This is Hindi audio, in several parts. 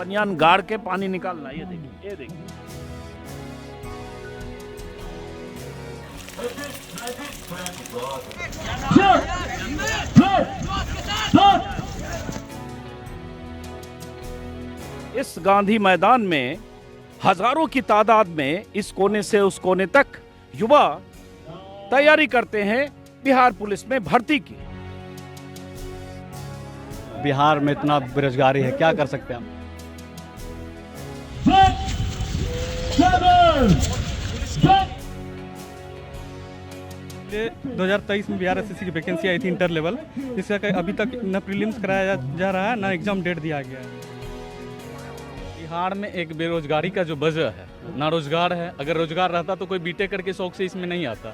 बनियान गाड़ के पानी निकालना। ये देखिए, ये देखिए। इस गांधी मैदान में हजारों की तादाद में इस कोने से उस कोने तक युवा तैयारी करते हैं बिहार पुलिस में भर्ती की। बिहार में इतना बेरोजगारी है, क्या कर सकते हैं हम? 2023 में बिहार एसएससी की वैकेंसी आई थी इंटर लेवल, जिसका अभी तक न प्रीलिम्स कराया जा रहा है, न एग्जाम डेट दिया गया है। बिहार में एक बेरोजगारी का जो वजह है, ना रोजगार है। अगर रोजगार रहता तो कोई बीटेक करके शौक से इसमें नहीं आता।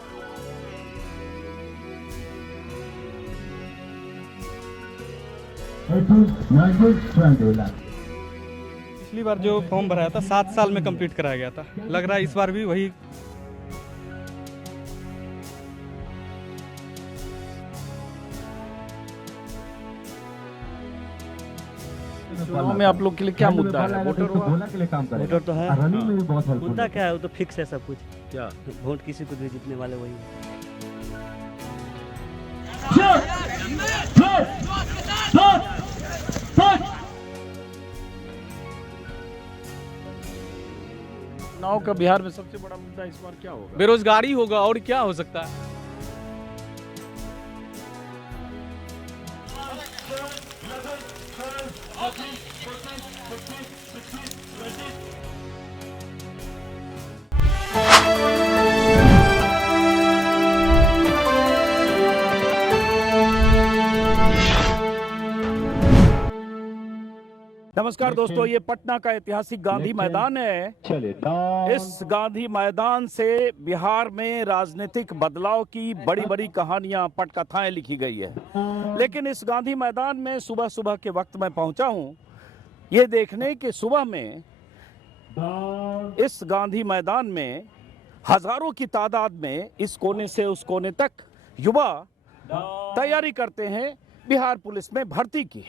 पिछली बार जो फॉर्म भराया था 7 साल में कंप्लीट कराया गया था, लग रहा है इस बार भी वही। चुनाव में आप लोग के लिए क्या मुद्दा है? वोटर तो है, मुद्दा क्या है? वो तो फिक्स है सब कुछ। क्या वोट किसी को भी जीतने वाले वही है। चुनाव का बिहार में सबसे बड़ा मुद्दा इस बार क्या होगा? बेरोजगारी होगा, और क्या हो सकता है। नमस्कार दोस्तों, ये पटना का ऐतिहासिक गांधी मैदान है। इस गांधी मैदान से बिहार में राजनीतिक बदलाव की बड़ी बड़ी कहानियां, पटकथाएं लिखी गई है। लेकिन इस गांधी मैदान में सुबह सुबह के वक्त मैं पहुंचा हूं ये देखने कि सुबह में इस गांधी मैदान में हजारों की तादाद में इस कोने से उस कोने तक युवा तैयारी करते हैं बिहार पुलिस में भर्ती की।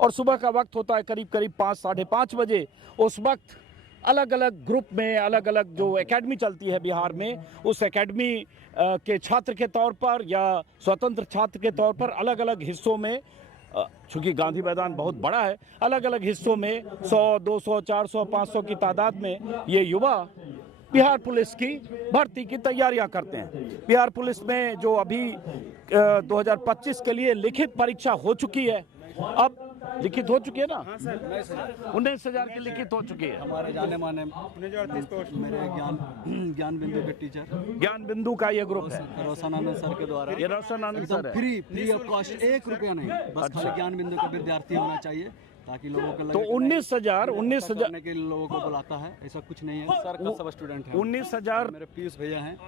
और सुबह का वक्त होता है करीब करीब 5 साढ़े 5 बजे। उस वक्त अलग अलग ग्रुप में अलग अलग जो एकेडमी चलती है बिहार में, उस एकेडमी के छात्र के तौर पर या स्वतंत्र छात्र के तौर पर अलग अलग हिस्सों में, चूंकि गांधी मैदान बहुत बड़ा है, अलग अलग हिस्सों में 100, 200, 400, 500 की तादाद में ये युवा बिहार पुलिस की भर्ती की तैयारियां करते हैं। बिहार पुलिस में जो अभी 2025 के लिए लिखित परीक्षा हो चुकी है, अब लिखित हो चुकी है ना? 19,000 की लिखित हो चुकी है। हमारे जाने माने मेरे ज्ञान बिंदु के टीचर, ज्ञान बिंदु का ये ग्रुप है, रोशन आनंद सर के द्वारा। ये रोशन आनंद सर है। फ्री ऑफ कॉस्ट, 1 रुपया नहीं, बस खाली ज्ञान बिंदु का विद्यार्थी होना चाहिए, ताकि लोगों को तो 19,000 के लोगों को बुलाता है, ऐसा कुछ नहीं है। सर का सब स्टूडेंट है। 19,000 मेरे पीयूष भैया हैं,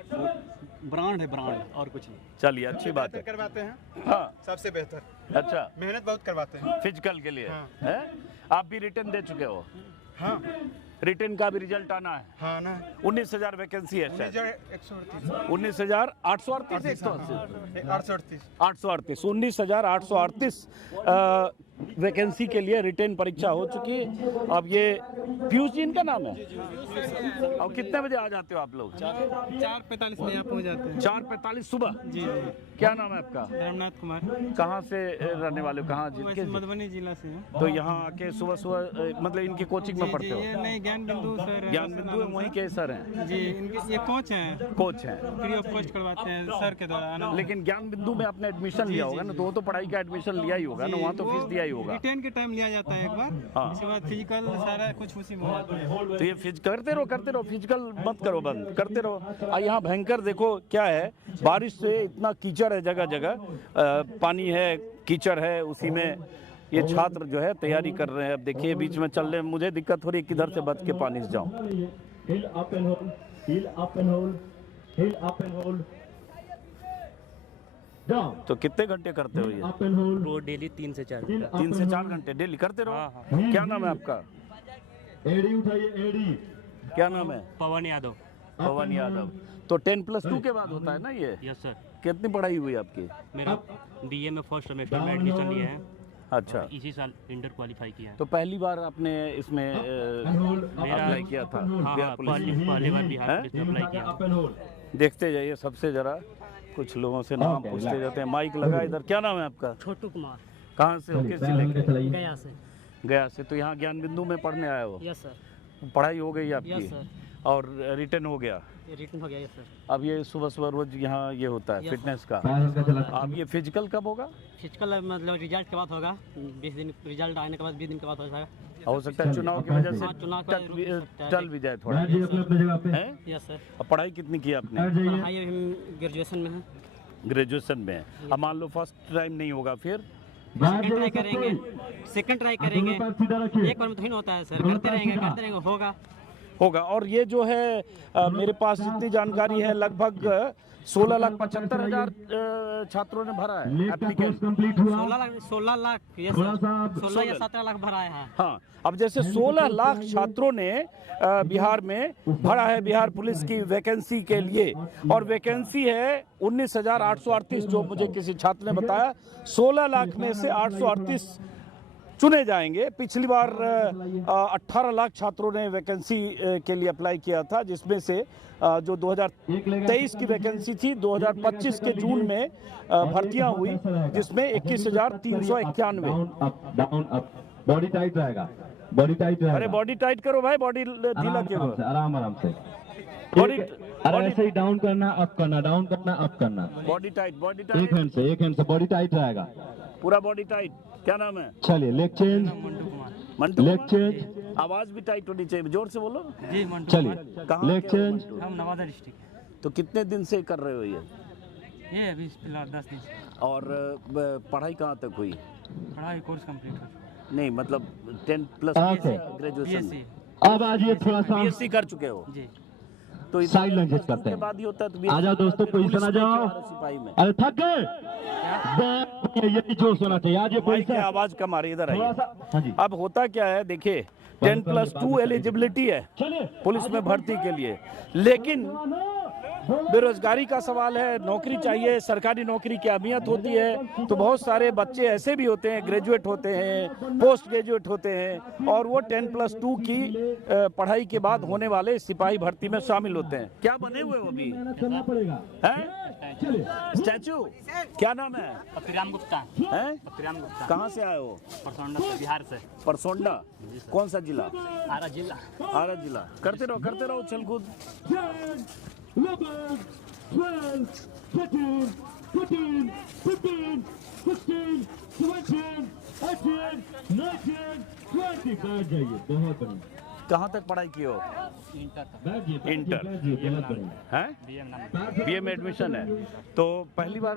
ब्रांड है, ब्रांड, और कुछ नहीं। चलिए, अच्छी बात है। करवाते हैं, हाँ, सबसे बेहतर। अच्छा, मेहनत बहुत करवाते हैं फिजिकल के लिए हाँ। है? आप भी रिटर्न दे चुके हो? हाँ रिटर्न का भी रिजल्ट आना है। हाँ ना। 19,000 वैकेंसी है शायद। 19,838 19,838 838 19,838 वैकेंसी के लिए रिटेन परीक्षा हो चुकी है। अब ये पीयूष जी इनका नाम है। अब कितने बजे आ जाते हो आप लोग? 4:45 में यहाँ पहुँच जाते हैं। 4:45 सुबह? जी, क्या नाम है आपका? रामनाथ कुमार। कहाँ से रहने वाले हो? कहाँ वैसे मधुबनी जिला से है। तो यहाँ आके सुबह सुबह मतलब इनकी कोचिंग में पढ़ते हो? ये नहीं, ज्ञान बिंदु सर है। ज्ञान बिंदु वहीं के सर हैं? जी, इनके ये कोच हैं। कोच हैं, फ्री ऑफ कॉस्ट करवाते हैं सर के द्वारा। लेकिन ज्ञान बिंदु में आपने एडमिशन लिया होगा ना, तो वो तो पढ़ाई का एडमिशन लिया ही होगा ना, वहाँ तो फीस दिया ही होगा। रिटेन के टाइम लिया जाता है एक बार, हाँ। उसके बाद फिजिकल सारा कुछ उसी में हो जाता है। तो ये करते रहो, फिजिकल मत करो, बंद करते रहो। यहाँ भयंकर देखो क्या है, बारिश से इतना कीचड़ है, जगह जगह पानी है, कीचड़ है, उसी में ये छात्र जो है तैयारी कर रहे हैं। अब देखिए बीच में चल रहे, मुझे दिक्कत हो रही है किधर से बच के पानी से जाऊं। तो कितने घंटे करते हो ये? वो डेली 3 से 4। 3 से 4 घंटे डेली करते रहो। क्या नाम है आपका? क्या नाम है? पवन यादव। पवन यादव। तो 10+2 के बाद होता है ना ये? Yes sir. कितनी पढ़ाई हुई आपकी? मेरा बीए में फर्स्ट सेमेस्टर में एडमिशन लिया है। अच्छा। इसी साल इंटर क्वालिफाई किया है। तो पहली बार आपने इसमें अप्लाई किया था? हाँ, बिहार पुलिस में? पहली बार बिहार पुलिस में अप्लाई किया। देखते जाइए, सबसे जरा कुछ लोगों से नाम पूछते जाते हैं। माइक लगा इधर। क्या नाम है आपका? छोटू कुमार। कहाँ से हो? किस जिले के? गया से। गया से। तो यहाँ ज्ञान बिंदु में पढ़ने आए हो? Yes sir. पढ़ाई हो गई आपकी? Yes sir. और रिटर्न हो गया? रिटर्न हो गया। Yes sir. अब ये सुबह सुबह रोज यहाँ ये होता है यस फिटनेस का। अब ये फिजिकल कब होगा? फिजिकल मतलब रिजल्ट के बाद होगा, 20 दिन रिजल्ट आने के बाद 20 दिन के बाद हो जाएगा। हो सकता है चुनाव की वजह से हाँ, चुनाव का रुक सकता है। टल भी जाए थोड़ा। हैं? Yes sir. अब पढ़ाई कितनी की आपने? पढ़ाई हम ग्रेजुएशन में है। ग्रेजुएशन में। अब मान लो फर्स्ट टाइम नहीं होगा फिर? सेकंड ट्राई करेंगे। सेकंड ट्राई करेंगे। एक बार में तो नहीं होता है सर, करते रहेंगे होगा। होगा। और ये जो है मेरे पास जितनी जानकारी है लगभग 16,75,000 छात्रों ने भरा है एप्लीकेंट। 16 लाख ये सर, 16 या 17 लाख भरा है। हाँ, अब जैसे 16 लाख छात्रों ने बिहार में भरा है बिहार पुलिस की वैकेंसी के लिए, और वैकेंसी है 19,838 जो मुझे किसी छात्र ने बताया। 16 लाख में से 838 चुने जाएंगे। पिछली बार 18 लाख छात्रों ने वैकेंसी के लिए अप्लाई किया था, जिसमें से जो 2023 की वैकेंसी थी 2025 के जून में भर्तियां हुई, जिसमें 21,391। बॉडी टाइट रहेगा, बॉडी टाइट रहेगा। अरे बॉडी टाइट करो भाई, बॉडी ढीला क्यों? आराम से बॉडी ऐसे ही डाउन करना, अप करना, डाउन करना, अप करना। बॉडी टाइट, एक हैंड से बॉडी टाइट रहेगा, पूरा बॉडी टाइट। क्या नाम है? चलिए leg change, Mantu. Leg change, आवाज भी टाइट होनी चाहिए, जोर से बोलो। जी मंटू। चलिए कहाँ लेग के हो चेंज। मंटू? हम नवादा डिस्ट्रिक्ट। तो कितने दिन से कर रहे हो ये? ये अभी फिलहाल 10 दिन से। और पढ़ाई कहाँ तक हुई? पढ़ाई कोर्स कंप्लीट हो चुका। नहीं मतलब 10 प्लस ओके। ग्रेजुएशन में। अब आजिए थोड़ा सा बीएससी कर चुके हो? जी। तो साइड लैंग्वेज करते के हैं। बाद ही होता है। तो आ जाओ दोस्तों, पोजीशन आ जाओ। सिपाही में अरे थक गए, यही जोश होना चाहिए। आज ये माइक की पोजीशन आवाज कम आ रही है, इधर थोड़ा आइए। सा। हाँ जी, अब होता क्या है देखिए, 10+2 एलिजिबिलिटी है पुलिस में भर्ती के लिए, लेकिन बेरोजगारी का सवाल है, नौकरी चाहिए, सरकारी नौकरी की अहमियत होती है। तो बहुत सारे बच्चे ऐसे भी होते हैं, ग्रेजुएट होते हैं, पोस्ट ग्रेजुएट होते हैं, और वो 10+2 की पढ़ाई के बाद होने वाले सिपाही भर्ती में शामिल होते हैं। क्या बने हुए हो अभी? करना पड़ेगा। स्टैचू। क्या नाम है? पतिराम गुप्ता। हैं? पतिराम गुप्ता। कहाँ से आए हो? परसोंडा से, बिहार से। परसोंडा। कौन सा जिला? आरा जिला। आरा जिला। करते रहो चल कूद। 11, 12, 13, 14, 15, 16, 17, 18, 19, 20। बैठ जाइए, बहुत बढ़िया। कहाँ तक पढ़ाई की हो? इंटर तक। बैठिए, इंटर। बैठिए, बहुत बढ़िया। हैं? बीएम नाम। बीए में एडमिशन है, तो पहली बार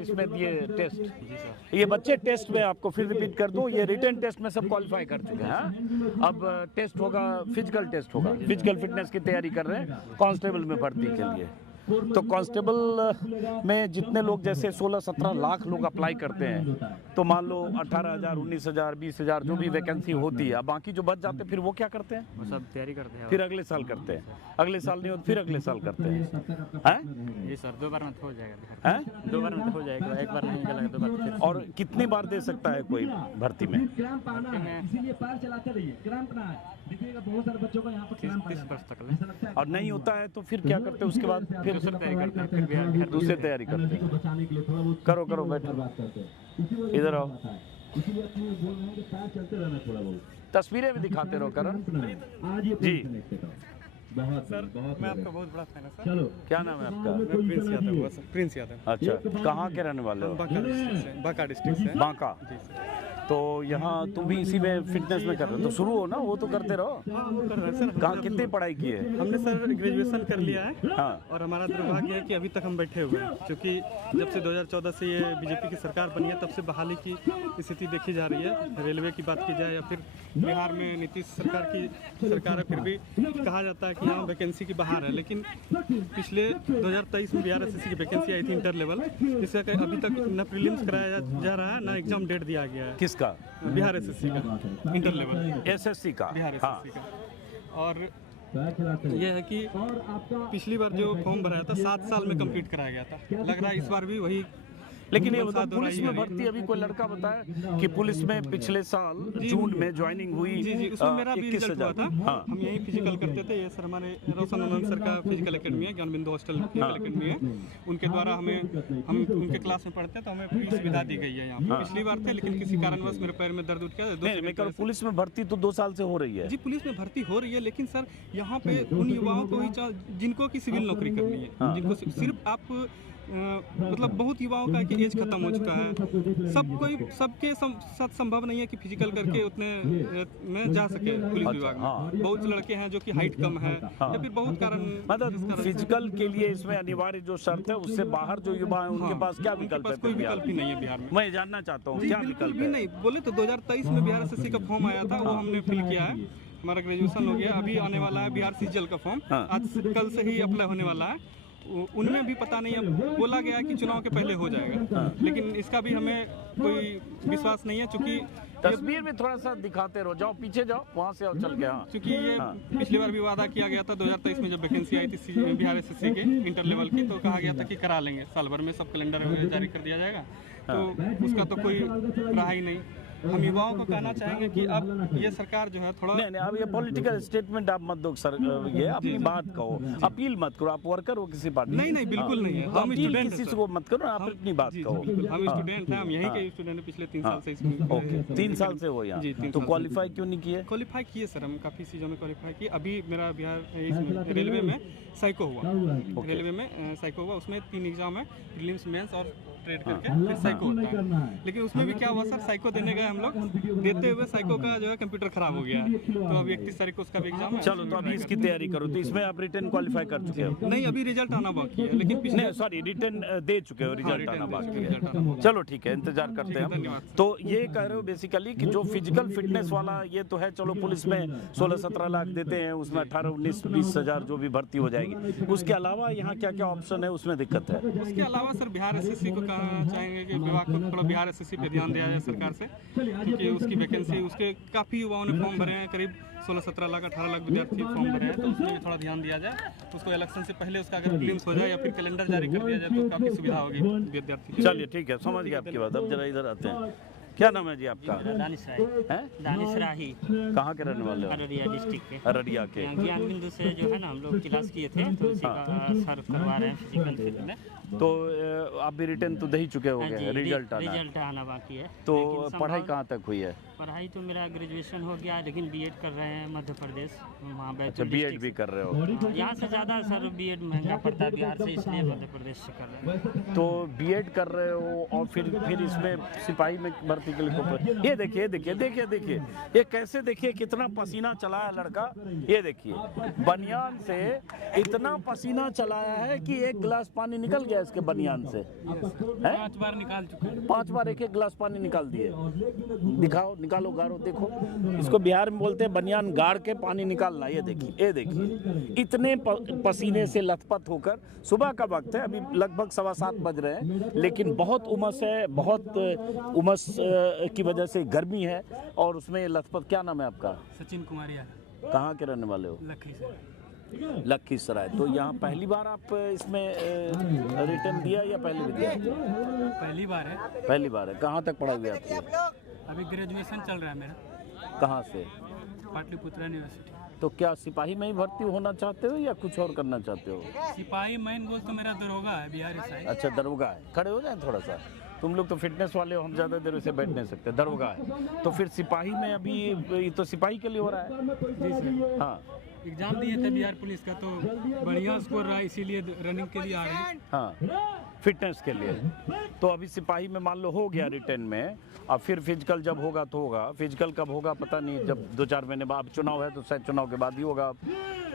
इसमें दिए टेस्ट? जी सर। ये बच्चे टेस्ट में, आपको फिर रिपीट कर दूं, ये रिटन टेस्ट में सब क्वालिफाई कर चुके हैं। अब टेस्ट होगा, फिजिकल टेस्ट होगा, फिजिकल फिटनेस की तैयारी कर रहे हैं कांस्टेबल में भर्ती के लिए। तो कांस्टेबल में जितने लोग, जैसे 16-17 लाख लोग अप्लाई करते हैं, तो मान लो 18,000, 19,000, 20,000 जो भी वैकेंसी होती है, बाकी जो बच जाते हैं फिर वो क्या करते हैं? वो सब तैयारी करते हैं। फिर अगले साल करते हैं, अगले साल नहीं हो तो फिर अगले साल करते हैं। हैं? जी सर, 2 बार में तो हो जाएगा बिहार। हैं? 2 बार में तो हो जाएगा, एक बार नहीं निकलेगा, 2 बार फिर। और कितनी बार दे सकता है कोई भर्ती में? क्रैम्प आना है, इसीलिए पैर चलाते रहिए। क्रैम्प ना है, देखिएगा बहुत सारे बच्चों को यहाँ पर क्रैम्प आ 30 जाता वर्ष तक है। और नहीं होता है तो फिर क्या करते हैं उसके बाद? फिर दूसरी तैयारी करते हैं, फिर बिहार दूसरी तैयारी करते हैं। बचाने के लिए थोड़ा बहुत करो बैठो, बात करते हैं, इसीलिए इधर आओ। इसीलिए अपने बोल रहे हैं कि पैर चलते रहना थोड़ा बहुत। तस्वीरें भी दिखाते रहो करण। आज ये जी। बहुत सर, मैं आपका बहुत बड़ा फैन है सर। चलो। क्या नाम है आपका? मैं प्रिंस यादव हुआ सर, प्रिंस यादव। अच्छा, कहाँ के रहने वाले हो? बांका डिस्ट्रिक्ट से। बांका डिस्ट्रिक्ट से। बांका। जी सर। तो यहाँ तुम भी इसी में फिटनेस में कर रहे हो, तो शुरू हो ना, वो तो करते रहो। हाँ वो कर रहे हैं सर। कहाँ कितनी पढ़ाई की है? हमने सर ग्रेजुएशन कर लिया है। हाँ। और हमारा दुर्भाग्य है कि अभी तक हम बैठे हुए हैं, क्योंकि जब से 2014 से ये बीजेपी की सरकार बनी है, तब से बहाली की स्थिति देखी जा रही है। रेलवे की बात की जाए या फिर बिहार में नीतीश सरकार की सरकार है, फिर भी कहा जाता है कि यहाँ वैकेंसी की बाहर है, लेकिन पिछले 2023 में बिहार एसएससी की वैकेंसी आई थी इंटर लेवल, जिसका अभी तक न प्रीलिम्स कराया जा रहा है, न एग्जाम डेट दिया गया है। किसका? बिहार एसएससी का इंटर लेवल, एसएससी का। बिहार हाँ। एसएससी का। और यह है कि पिछली बार जो फॉर्म भराया था 7 साल में कंप्लीट कराया गया था, लग रहा है इस बार भी वही लेकिन ये साथ मतलब पुलिस में दोहराई है। भर्ती अभी कोई लड़का बताया कि पुलिस में पिछले साल जून में ज्वाइनिंग हुई। जी जी, उसमें मेरा भी 21 रिजल्ट हुआ था। हाँ हम यही फिजिकल करते थे। ये सर हमारे रोशन आनंद सर का फिजिकल एकेडमी है, ज्ञान बिंदु हॉस्टल फिजिकल एकेडमी है। उनके द्वारा हम उनके क्लास में पढ़ते हैं, तो हमें फ्री सुविधा दी गई है यहाँ पे। पिछली बार थे, लेकिन किसी कारणवश मेरे पैर में दर्द उठ गया। नहीं मैं कह रहा हूं, पुलिस में भर्ती तो 2 साल से हो रही है। जी, पुलिस में भर्ती हो रही है, लेकिन सर यहाँ पे उन युवाओं को ही जिनको की सिविल नौकरी करनी है, जिनको सिर्फ आप मतलब बहुत युवाओं का कि एज खत्म हो चुका है। सबके साथ संभव नहीं है कि फिजिकल करके उतने में जा सके पुलिस विभाग में। बहुत लड़के हैं जो कि हाइट कम है या फिर बहुत कारण मतलब फिजिकल के लिए इसमें अनिवार्य जो शर्त है, उससे बाहर जो युवा है उनके पास क्या विकल्प है? कोई विकल्प ही नहीं है बिहार में। मैं जानना चाहता हूँ क्या बिल्कुल विकल्प भी है? नहीं। बोले तो 2023 में बिहार एसएससी का फॉर्म आया था, वो हमने फिल किया है। हमारा ग्रेजुएशन हो गया, अभी आने वाला है बिहार सीजीएल का फॉर्म। आज कल से ही अप्लाई होने वाला है। उनमें भी पता नहीं है, बोला गया कि चुनाव के पहले हो जाएगा, लेकिन इसका भी हमें कोई विश्वास नहीं है। चूंकि तस्वीर में थोड़ा सा दिखाते रहो, जाओ पीछे जाओ, वहाँ से आओ चल के। हाँ क्योंकि ये पिछली बार भी वादा किया गया था 2023 में, जब वैकेंसी आई थी बिहार एसएससी के इंटर लेवल की, तो कहा गया था कि करा लेंगे, साल भर में सब कैलेंडर जारी कर दिया जाएगा। तो उसका तो कोई रहा ही नहीं। हम युवाओं को कहना चाहेंगे कि अब ये सरकार जो है थोड़ा नहीं अब ये पॉलिटिकल स्टेटमेंट आप मत दो सर, ये अपनी बात कहो, अपील मत करो। आप वर्कर हो किसी पार्टी? नहीं बिल्कुल नहीं है। तो हम अपील स्टूडेंट किसी को मत करो, आप अपनी बात कहो। हम स्टूडेंट हैं, हम यहीं के स्टूडेंट हैं, पिछले 3 साल से इसमें। ओके 3 साल से हो यहाँ, जी, 3 तो साल क्वालिफाई क्यों नहीं किए? क्वालिफाई किए सर, हम काफ़ी चीज़ों में क्वालिफाई किए। अभी मेरा बिहार इसमें रेलवे में साइको हुआ, रेलवे में साइको हुआ। उसमें 3 एग्जाम है, प्रीलिम्स, मेंस और ट्रेड करके फिर साइको होता है। लेकिन उसमें भी क्या हुआ सर, साइको देने गए हम लोग, देते हुए साइको का जो है कंप्यूटर खराब हो गया है। तो अभी 31 तारीख को उसका भी एग्जाम है। चलो तो अभी इसकी तैयारी करो। तो इसमें आप रिटर्न क्वालिफाई कर चुके हो? नहीं, अभी रिजल्ट आना बाकी है, लेकिन पिछले सॉरी रिटर्न दे चुके हो, रिजल्ट आना बाकी है। रिजल्ट आना। चलो ठीक है, इंतजार करते हैं हम। तो ये कह रहे हो बेसिकली कि जो फिजिकल फिटनेस वाला ये तो है, चलो पुलिस में 16-17 लाख देते हैं, उसमें 18-19-20 हजार जो भी भर्ती हो जाएगी। उसके अलावा यहाँ क्या क्या ऑप्शन है, उसमें दिक्कत है? उसके अलावा सर बिहार एसएससी को कहना चाहेंगे कि विभाग को थोड़ा बिहार एसएससी पे ध्यान दिया जाए सरकार से, क्योंकि उसकी वैकेंसी, उसके काफ़ी युवाओं ने फॉर्म भरे हैं, करीब 16-17 लाख 18 लाख विद्यार्थी फॉर्म भरे हैं। तो उसमें भी थोड़ा ध्यान दिया जाए। उसको इलेक्शन से पहले उसका अगर प्रीलिम्स हो जाए या फिर कैलेंडर जारी कर दिया जाए तो काफ़ी सुविधा होगी विद्यार्थी। चलिए ठीक है, समझ गया आपकी बात। अब जरा इधर आते हैं। क्या नाम है जी आपका? दानिश राही। हैं? दानिश राही, कहाँ के रहने वाले हो? अररिया डिस्ट्रिक्ट के। अररिया के। ज्ञान बिंदु से जो है ना हम लोग क्लास किए थे, तो उसी का सर करवा रहे हैं फिजिकल फील्ड में। तो आप भी रिटर्न तो दे ही चुके हाँ होंगे, जी, रिजल्ट आना है। रिजल्ट आना बाकी है। तो लेकिन पढ़ाई संभव- कहाँ तक हुई है? पढ़ाई तो मेरा ग्रेजुएशन हो गया, लेकिन बीएड कर रहे हैं मध्य प्रदेश, वहाँ अच्छा बैतूल बीएड डिस्ट्रिक्ट भी कर रहे हो? से। यहाँ से ज़्यादा सर बीएड महंगा पड़ता है बिहार से, इसलिए मध्य प्रदेश से कर रहे हैं। तो बीएड कर रहे हो और फिर इसमें सिपाही में भर्ती के लिए ये देखिए देखिए देखिए देखिए ये कैसे, देखिए कितना पसीना चलाया लड़का। ये देखिए बनियान से इतना पसीना चलाया है कि 1 गिलास पानी निकल गया इसके बनियान से। 5 बार निकाल चुके हैं। 5 बार 1-1 गिलास पानी निकाल दिए। दिखाओ, निकालो, गाड़ो, देखो। इसको बिहार में बोलते हैं बनियान गाड़ के पानी निकालना। ये देखिए, ये देखिए इतने पसीने से लथपथ होकर। सुबह का वक्त है, अभी लगभग 7:15 बज रहे हैं, लेकिन बहुत उमस है, बहुत उमस की वजह से गर्मी है और उसमें लथपथ। क्या नाम है आपका? सचिन कुमारिया, कहाँ के रहने वाले हो? लखीसराय। तो यहाँ पहली बार आप इसमें रिटर्न दिया या पहले भी दिया? पहली बार है। पहली बार है। कहाँ तक पढ़ाई हुई आपकी? अभी ग्रेजुएशन चल रहा है मेरा, कहाँ से? पाटलिपुत्र यूनिवर्सिटी। तो क्या सिपाही में ही भर्ती होना चाहते हो या कुछ और करना चाहते हो? सिपाही मेन गोल तो मेरा दरोगा है, बिहारी साइड। अच्छा दरोगा है। खड़े हो जाए थोड़ा सा, तुम लोग तो फिटनेस वाले हो, हम ज़्यादा देर से बैठ नहीं सकते। दरोगा है तो फिर सिपाही में अभी ये तो सिपाही के लिए हो रहा है। जी सर, हाँ एग्जाम दिए थे बिहार पुलिस का, तो बढ़िया स्कोर रहा, इसीलिए रनिंग के लिए आ रहे हैं। हाँ फिटनेस के लिए। तो अभी सिपाही में मान लो हो गया रिटर्न में, अब फिर फिजिकल जब होगा तो होगा। फिजिकल कब होगा पता नहीं, जब 2-4 महीने बाद चुनाव है तो शायद चुनाव के बाद ही होगा।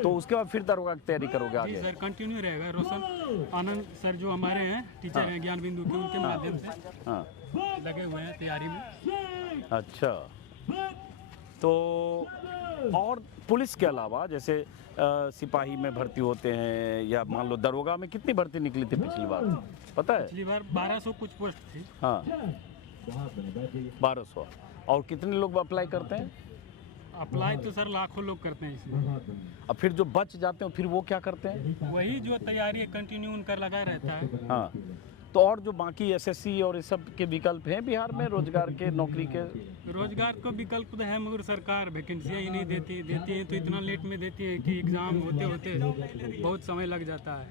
तो उसके बाद फिर दरोगा की तैयारी करोगे जी आगे? सर, कंटिन्यू रहेगा। रोशन आनंद सर जो हमारे हैं टीचर हैं ज्ञान बिंदु के, उनके माध्यम से हाँ लगे हुए हैं तैयारी में। अच्छा। तो और पुलिस के अलावा जैसे सिपाही में भर्ती होते हैं या मान लो दरोगा में कितनी भर्ती निकली थी पिछली बार पता है? पिछली बार 1200 कुछ पोस्ट थी। हाँ 1200। और कितने लोग अप्लाई करते हैं? अप्लाई तो सर लाखों लोग करते हैं इसमें। अब फिर जो बच जाते हैं फिर वो क्या करते हैं? वही जो तैयारी कंटिन्यू उनका लगा रहता है। हाँ तो और जो बाकी एसएससी और इस सब के विकल्प हैं बिहार में रोजगार के, नौकरी के? रोजगार को विकल्प तो है, मगर सरकार वैकेंसियाँ ही नहीं देती है तो इतना लेट में देती है कि एग्ज़ाम होते होते बहुत समय लग जाता है।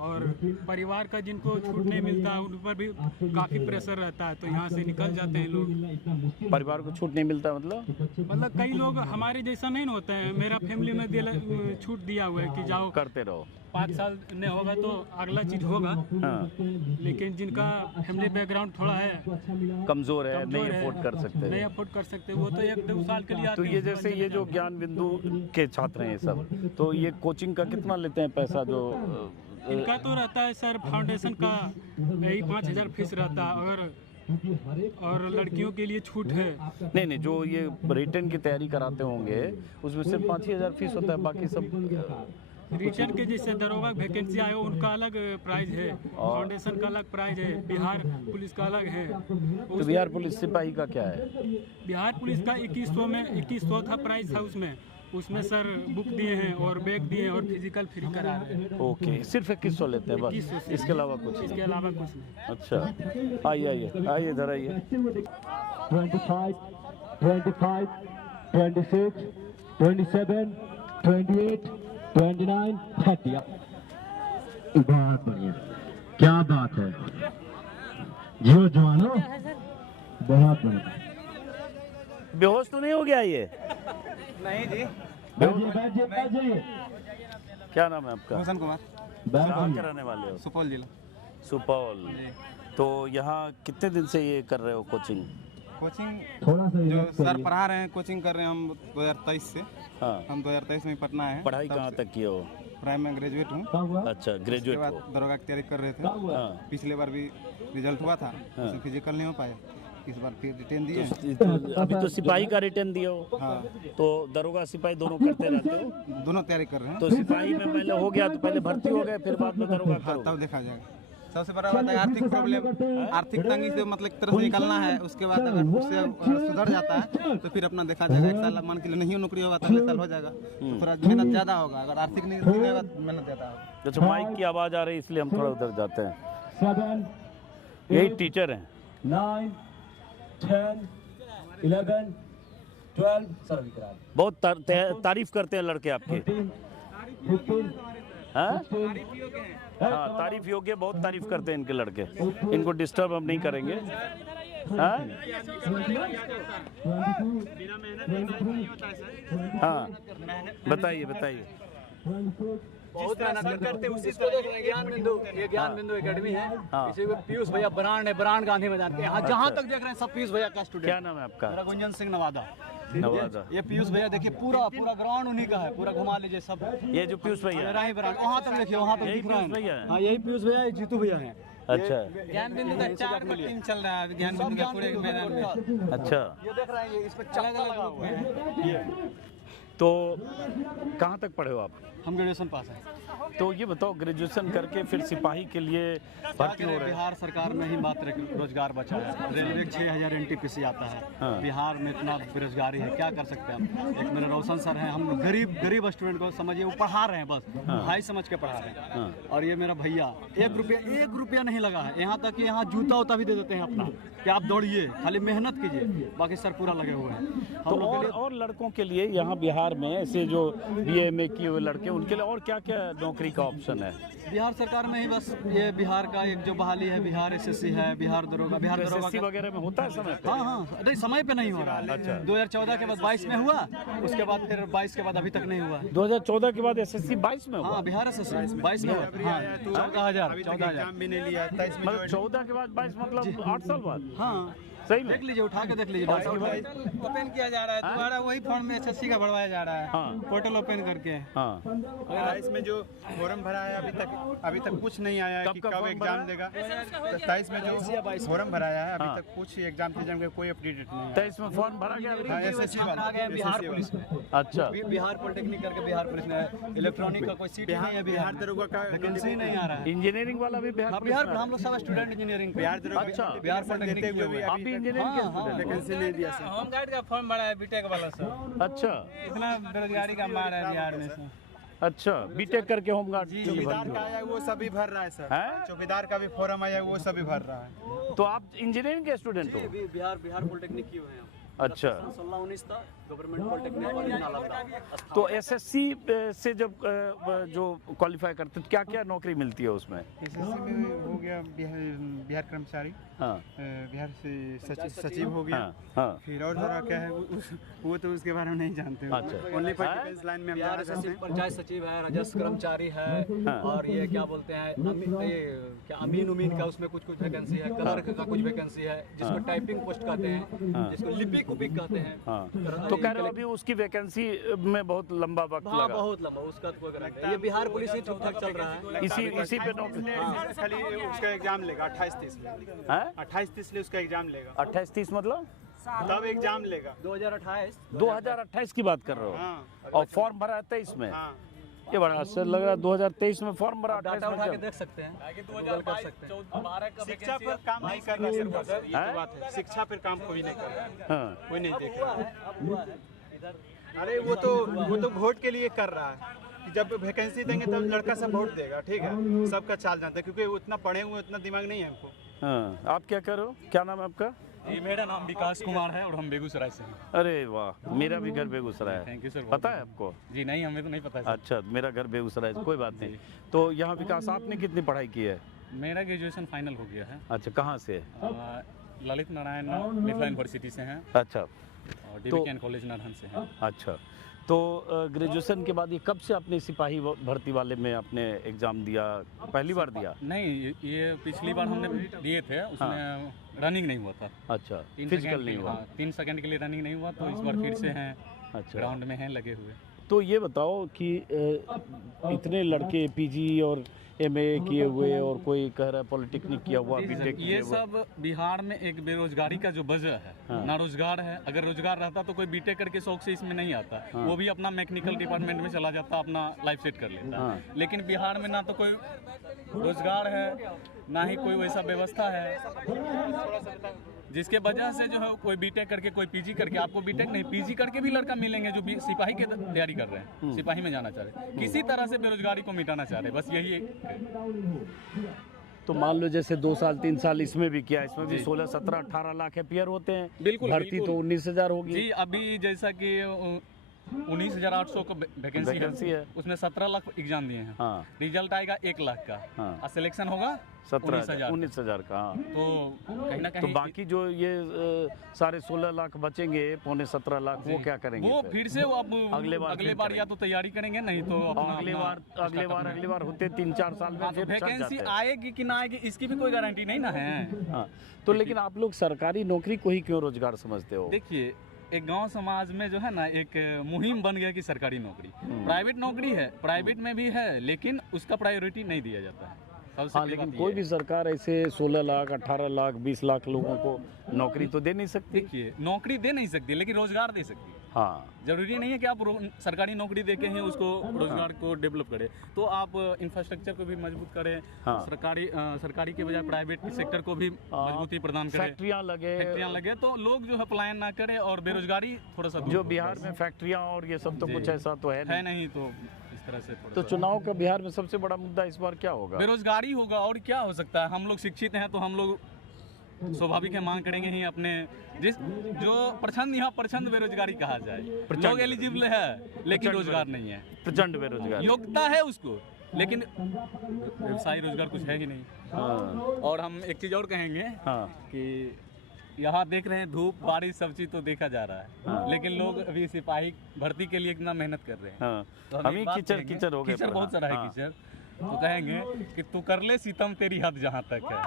और परिवार का जिनको छूट नहीं मिलता उन पर भी काफ़ी प्रेशर रहता है, तो यहाँ से निकल जाते हैं लोग। परिवार को छूट नहीं मिलता मतलब कई लोग हमारे जैसा नहीं होते हैं। मेरा फैमिली में छूट दिया हुआ है कि जाओ करते रहो, 5 साल नहीं होगा तो अगला चीज़ होगा। हाँ। लेकिन जिनका फैमिली बैकग्राउंड थोड़ा है, कमजोर है, नहीं अफोर्ड कर सकते, नहीं अफोर्ड कर सकते, वो तो 1-2 साल के लिए आते तो ये हैं। जैसे ये जो ज्ञान बिंदु के छात्र हैं ये सब, तो ये कोचिंग का कितना लेते हैं पैसा? जो इनका तो रहता है सर फाउंडेशन का यही 5,000 फीस रहता है, और लड़कियों के लिए छूट है। नहीं, जो ये रिटर्न की तैयारी कराते होंगे उसमें सिर्फ 5,000 फीस होता है, बाकी सब रिटर्न के जैसे दरोगा वैकेंसी आए उनका अलग प्राइस है, फाउंडेशन का अलग प्राइस है, बिहार पुलिस का अलग है। तो बिहार पुलिस सिपाही का क्या है? बिहार पुलिस का 2100 था प्राइस है, उसमें सर बुक दिए हैं और बैग दिए हैं और फिजिकल फ्री करा रहे हैं। ओके, सिर्फ 2100 लेते हैं बस, 2100 इसके अलावा कुछ नहीं? इसके अलावा कुछ नहीं। अच्छा, आइए इधर आइए। 25, 25, 26, 27, 28, 29, 30। बहुत बढ़िया, क्या बात है, जियो जवानों, बहुत बढ़िया। बेहोश तो नहीं हो गया ये? नहीं जी। बैठिए। क्या नाम है आपका? भूषण कुमार, कहाँ के रहने वाले हो? सुपौल जिला। सुपौल। तो यहाँ कितने दिन से ये कर रहे हो कोचिंग? कोचिंग थोड़ा सा जो सर पढ़ा रहे हैं, कोचिंग कर रहे हैं हम 2023 से। हाँ। हम 2023 में पटना है। पढ़ाई कहाँ तक किए हो? प्राइम में ग्रेजुएट हूँ। अच्छा, उसके ग्रेजुएट बाद हो। दरोगा की तैयारी कर रहे थे। हाँ। पिछले बार भी रिजल्ट हुआ था, उसमें फिजिकल नहीं हो पाया, इस बार फिर रिटर्न दिए। तो अभी तो सिपाही का रिटर्न दिए हो, हाँ, तो दरोगा सिपाही दोनों करते रहते हो? दोनों तैयारी कर रहे हैं। तो सिपाही में पहले हो गया तो पहले भर्ती हो गए, फिर बाद में दरोगा हाँ, करो? तब देखा जाएगा। सबसे बड़ा बात है आर्थिक प्रॉब्लम, आर्थिक तंगी से मतलब एक तरह से निकलना है। उसके बाद अगर उससे सुधर जाता है तो फिर अपना देखा जाएगा। 1 साल मान के लिए नहीं नौकरी होगा तो अगले साल हो जाएगा, तो थोड़ा मेहनत ज़्यादा होगा। अगर आर्थिक नहीं रहेगा तो मेहनत ज़्यादा होगा। अच्छा, माइक की आवाज़ आ रही है इसलिए हम थोड़ा उधर जाते हैं। 7, यही टीचर हैं। 9, 10, 11, 12, सर विक्रांत, बहुत तारीफ करते हैं लड़के आपके। 15, हाँ, तारीफ योग्य, बहुत तारीफ करते हैं इनके लड़के। इनको डिस्टर्ब हम नहीं करेंगे। हाँ, हाँ, बताइए। बहुत मेहनत करते हैं। उसी तरह ज्ञान बिंदु एकेडमी है। हाँ। इसी को पीयूष भैया ब्रांड है, ब्रांड गांधी में जानते हैं। जहाँ तक देख रहे हैं सब पीयूष भैया का स्टूडेंट। क्या नाम है आपका? मेरा गुंजन सिंह नवादा। नवादा। ये पीयूष भैया देखिए, पूरा ग्राउंड उन्हीं का है, पूरा घुमा लीजिए सब। ये जो पीयूष भैया मेरा ही ब्रांड, वहाँ तक देखिए, वहाँ तक यही दिख रहा पीयूष भैया है। है? हाँ, यही पीयूष भैया है, जीतू भैया है। अच्छा, ज्ञान बिंदु का 4 चल रहा है, ज्ञान बिंदु का पूरे मैदान में। अच्छा। ये देख रहे हैं, इस पर चक्का लगा हुआ है। तो कहाँ तक पढ़े हो आप? हम ग्रेजुएशन पास है। तो ये बताओ, ग्रेजुएशन करके फिर सिपाही के लिए भर्ती हो रहे हैं? बिहार सरकार में ही मात्र रोजगार बचा है। रेलवे 6,000 NTPC आता है। हाँ। बिहार में इतना बेरोजगारी है, क्या कर सकते हैं हम। एक मेरे रोशन सर हैं, हम गरीब स्टूडेंट को समझिए, वो पढ़ा रहे हैं, बस भाई समझ के पढ़ा रहे हैं। हाँ। और ये मेरा भैया 1 रुपया नहीं लगा है। यहाँ तक कि यहाँ जूता उता भी दे देते हैं अपना, कि आप दौड़िए, खाली मेहनत कीजिए, बाकी सर पूरा लगे हुए हैं। तो और लड़कों के लिए यहाँ बिहार में ऐसे जो BA किए हुए लड़के, उनके लिए और क्या क्या नौकरी का ऑप्शन है? बिहार सरकार में ही बस ये बिहार का एक जो बहाली है, बिहार SSC है, बिहार दरोगा SSC वगैरह में होता है समय पे? हाँ, नहीं समय पे नहीं हो रहा है। अच्छा। 2014 के बाद 22 में हुआ, उसके बाद फिर 22 के बाद अभी तक नहीं हुआ। 2014 के बाद SSC 22 में हुआ? हाँ, बिहार SSC 22 में हुआ। हाँ, 14,000 भी नहीं लिया, 23 में मतलब 14 के बाद 22 मतलब 8 साल बाद? हाँ, सही में? देख लीजिए, उठा के देख लीजिए। ओपन किया जा रहा है दोबारा, वही फॉर्म में SSC का भरवाया जा रहा है। हाँ। पोर्टल ओपन करके। हाँ। इसमें जो फॉर्म भरा है अभी तक कुछ नहीं आया है कि कब एग्जाम देगा। 27 में जो फॉर्म भराया है अभी तक कुछ एग्जाम के कोई अपडेट नहीं है। 23 में फॉर्म भरा गया? हाँ, SSC आ गए बिहार पुलिस में। अच्छा, बिहार पॉलिटेक्निक करके बिहार पुलिस में इलेक्ट्रॉनिक का कोई सीट नहीं है। बिहार दरोगा का वैकेंसी नहीं आ रहा है। इंजीनियरिंग वाला भी बिहार पुलिस बिहार में? हम लोग सब स्टूडेंट इंजीनियरिंग। बिहार दरोगा अच्छा। बिहार पॉलिटेक्निक देते हुए भी आप भी इंजीनियरिंग के स्टूडेंट? वैकेंसी नहीं दिया सर। होमगार्ड का फॉर्म भरा है बीटेक वाला सर। अच्छा, इतना बेरोजगारी का मार है बिहार में सर। अच्छा, बीटेक करके होमगार्ड चौकीदार का आया है, वो सभी भर रहा है सर। हैं? चौकीदार का भी फॉर्म आया है, वो सभी भर रहा है। तो आप इंजीनियरिंग के स्टूडेंट हो? बिहार पॉलिटेक्निक की हुए हैं अच्छा, 16-19 था गवर्नमेंट पॉलिटेक्निक नालंदा। तो एसएससी से जब जो क्वालिफाई करते तो क्या क्या नौकरी मिलती है उसमें? एसएससी में हो गया बिहार कर्मचारी, हाँ बिहार से सचिव हो गया। हाँ हाँ। फिर और जरा क्या है वो तो उसके बारे में नहीं जानते। अच्छा। ओनली फॉर डिफेंस लाइन में हम बिहार जाना चाहते हैं। पंचायत सचिव है, राजस्व कर्मचारी है, और ये क्या बोलते हैं अमीन उमीन का उसमें कुछ वैकेंसी है, क्लर्क का कुछ वैकेंसी है, जिसको टाइपिंग पोस्ट कहते हैं, जिसको लिपिक उपिक कहते हैं। हाँ। तो कह रहे हो अभी उसकी वैकेंसी में बहुत लंबा वक्त हाँ, लगा। बहुत लंबा, उसका तो कोई गारंटी नहीं। ये बिहार पुलिस ही ठीक ठाक चल रहा है। इसी पे नौकरी। खाली उसका एग्जाम लेगा 28-30 में। 28-30 में उसका एग्जाम लेगा। 28-30 मतलब तब एग्जाम लेगा। 2028 की बात कर रहे हो? हाँ। और फॉर्म भरा है 23 में? हाँ। ये बड़ा आश्चर्य लग रहा है, 2023 में फॉर्म भरा, डाटा 28 उठा के में देख सकते हैं, गूगल कर सकते हैं। शिक्षा पर काम नहीं कर रहा सर, ये तो बात है। शिक्षा पर काम कोई नहीं कर रहा है, हाँ। कोई नहीं देख रहा। अरे वो तो वोट के लिए कर रहा है कि जब वैकेंसी देंगे तब लड़का सब वोट देगा, ठीक है, सबका चाल जानते हैं, क्योंकि उतना पढ़े हुए उतना दिमाग नहीं है हमको। हाँ। आप क्या कर रहे हो? क्या नाम है आपका? जी, मेरा नाम विकास कुमार है और हम बेगूसराय से हैं। अरे वाह, मेरा भी घर बेगूसराय है। Thank you sir. पता है आपको? जी नहीं, हमें तो नहीं पता है सर। अच्छा, मेरा घर बेगूसराय है, कोई बात नहीं। तो यहाँ विकास आपने कितनी पढ़ाई की है? मेरा ग्रेजुएशन फाइनल हो गया है। अच्छा, कहाँ से? ललित नारायण मिथिला यूनिवर्सिटी से हैं अच्छा, और DBKN कॉलेज नारहन से हैं। अच्छा। तो ग्रेजुएशन के बाद ये कब से आपने सिपाही भर्ती वाले में आपने एग्जाम दिया? पहली बार दिया? नहीं, ये पिछली बार हमने दिए थे, उसमें रनिंग नहीं हुआ था। अच्छा, फिजिकल नहीं हुआ? 3 सेकंड के लिए रनिंग नहीं हुआ, तो इस बार फिर से हैं, अच्छा, ग्राउंड में हैं लगे हुए। तो ये बताओ कि इतने लड़के पीजी और एमए किए हुए और कोई कह रहा है पॉलिटेक्निक किया हुआ, बीटेक किए ये हुआ। सब बिहार में एक बेरोजगारी का जो वजह है, हाँ। ना रोजगार है। अगर रोजगार रहता तो कोई बीटेक करके शौक से इसमें नहीं आता, हाँ। वो भी अपना मैकेनिकल डिपार्टमेंट में चला जाता, अपना लाइफ सेट कर लेता। हाँ। लेकिन बिहार में ना तो कोई रोजगार है, ना ही कोई वैसा व्यवस्था है, जिसके वजह से जो है कोई बीटेक करके, कोई पीजी करके, आपको बीटेक नहीं पीजी करके भी लड़का मिलेंगे जो सिपाही की तैयारी कर रहे हैं, सिपाही में जाना चाह रहे हैं, किसी तरह से बेरोजगारी को मिटाना चाह रहे हैं, बस यही एक। तो मान लो जैसे 2 साल 3 साल इसमें भी किया, इसमें भी 16, 17, 18 लाख एपीआर होते हैं। बिल्कुल, भर्ती बिल्कुल। तो 19,000 होगी। जी, अभी जैसा कि 19,800 का वैकेंसी है, उसमें 17 लाख एग्जाम दिए हैं। हाँ। रिजल्ट आएगा 1 लाख का, हाँ। और सिलेक्शन होगा 19,000 का। हाँ। तो कहीं ना तो कहीं बाकी जो ये सारे 16 लाख बचेंगे, पौने 17 लाख, वो क्या करेंगे? वो फिर से वो अब अगले बार या तो तैयारी करेंगे, नहीं तो अगले बार होते 3-4 साल में फिर छट वैकेंसी जाते हैं। आएगी कि ना आएगी इसकी भी कोई गारंटी नहीं ना है। हाँ। तो लेकिन आप लोग सरकारी नौकरी को ही क्यों रोजगार समझते हो? देखिए, एक गांव समाज में जो है ना एक मुहिम बन गया कि सरकारी नौकरी, प्राइवेट नौकरी है, प्राइवेट में भी है, लेकिन उसका प्रायोरिटी नहीं दिया जाता है। हाँ, लेकिन कोई भी सरकार ऐसे 16 लाख, 18 लाख, 20 लाख लोगों को नौकरी तो दे नहीं सकती। देखिए, नौकरी दे नहीं सकती, लेकिन रोजगार दे सकती है। हाँ, जरूरी नहीं है कि आप सरकारी नौकरी देके ही उसको रोजगार को डेवलप करें, तो आप इंफ्रास्ट्रक्चर को भी मजबूत करें। हाँ। सरकारी के बजाय प्राइवेट सेक्टर को भी मजबूती प्रदान करें, फैक्ट्रियाँ लगे, तो लोग जो है पलायन ना करें और बेरोजगारी थोड़ा सा दूर जो हो। बिहार में फैक्ट्रियाँ और ये सब तो कुछ ऐसा तो है नहीं, तो इस तरह से तो चुनाव का बिहार में सबसे बड़ा मुद्दा इस बार क्या होगा? बेरोजगारी होगा, और क्या हो सकता है। हम लोग शिक्षित हैं तो हम लोग स्वाभाविक है मांग करेंगे ही अपने जो प्रचंड, यहाँ प्रचंड बेरोजगारी कहा जाए, लोग एलिजिबल है लेकिन रोजगार नहीं है, प्रचंड बेरोजगार, योग्यता है उसको, लेकिन व्यवसायी रोजगार कुछ है ही नहीं। हाँ। और हम एक चीज और कहेंगे, हाँ। कि यहाँ देख रहे हैं धूप बारिश सब चीज तो देखा जा रहा है, हाँ। लेकिन लोग अभी सिपाही भर्ती के लिए इतना मेहनत कर रहे हैं। हाँ। तो हम ही कीचड़ हो गए, कीचड़ बहुत सारा है। हाँ। कीचड़ तो कहेंगे कि तू कर ले सितम तेरी हद जहाँ तक है,